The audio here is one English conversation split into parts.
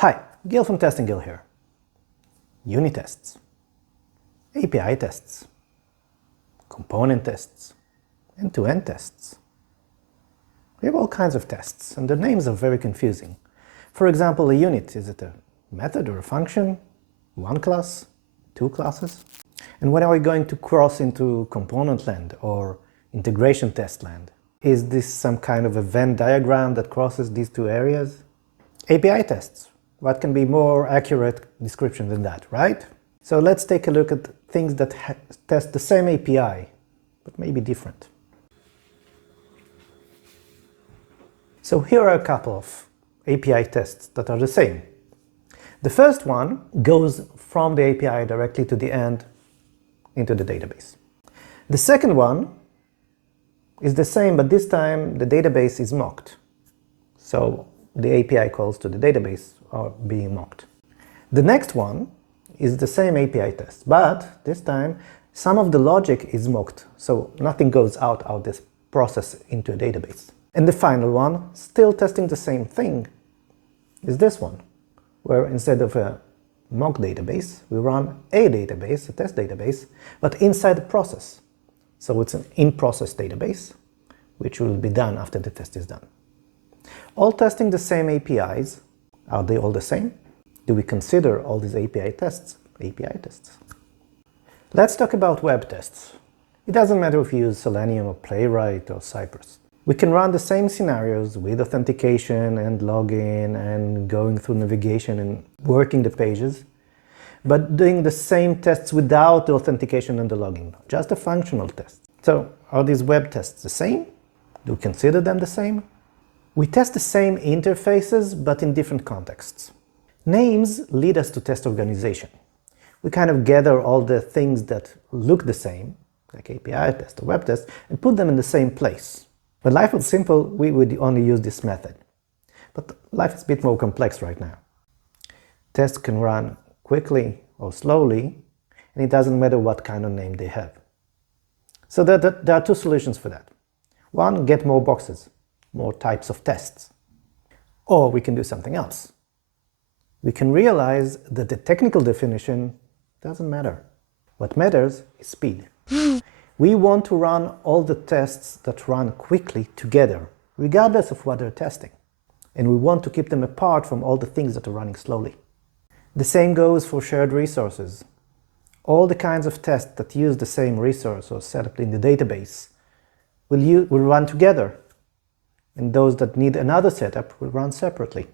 Hi, Gil from Testing Gil here. Unit tests, API tests, component tests, end-to-end tests. We have all kinds of tests, and the names are very confusing. For example, a unit, is it a method or a function? One class? Two classes? And when are we going to cross into component land or integration test land? Is this some kind of a Venn diagram that crosses these two areas? API tests. What can be more accurate description than that, right? So let's take a look at things that test the same API, but maybe different. So here are a couple of API tests that are the same. The first one goes from the API directly to the end into the database. The second one is the same, but this time the database is mocked. So the API calls to the database are being mocked. The next one is the same API test, but this time some of the logic is mocked, so nothing goes out of this process into a database. And the final one, still testing the same thing, is this one, where instead of a mock database, we run a database, a test database, but inside the process. So it's an in-process database, which will be done after the test is done. All testing the same APIs. Are they all the same? Do we consider all these API tests API tests? Let's talk about web tests. It doesn't matter if you use Selenium or Playwright or Cypress. We can run the same scenarios with authentication and login and going through navigation and working the pages, but doing the same tests without the authentication and the login, just a functional test. So are these web tests the same? Do we consider them the same? We test the same interfaces, but in different contexts. Names lead us to test organization. We kind of gather all the things that look the same, like API test or web test, and put them in the same place. When life was simple, we would only use this method. But life is a bit more complex right now. Tests can run quickly or slowly, and it doesn't matter what kind of name they have. So there are two solutions for that. One, get more boxes, more types of tests. Or we can do something else. We can realize that the technical definition doesn't matter. What matters is speed. We want to run all the tests that run quickly together, regardless of what they're testing. And we want to keep them apart from all the things that are running slowly. The same goes for shared resources. All the kinds of tests that use the same resource or set up in the database will run together. And those that need another setup will run separately.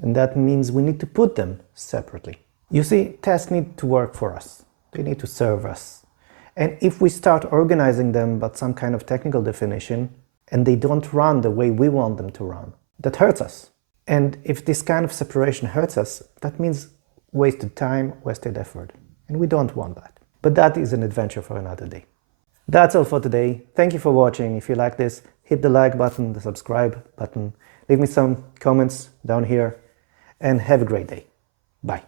And that means we need to put them separately. You see, tests need to work for us. They need to serve us. And if we start organizing them by some kind of technical definition, and they don't run the way we want them to run, that hurts us. And if this kind of separation hurts us, that means wasted time, wasted effort. And we don't want that. But that is an adventure for another day. That's all for today. Thank you for watching. If you like this, hit the like button, the subscribe button, leave me some comments down here, and have a great day. Bye.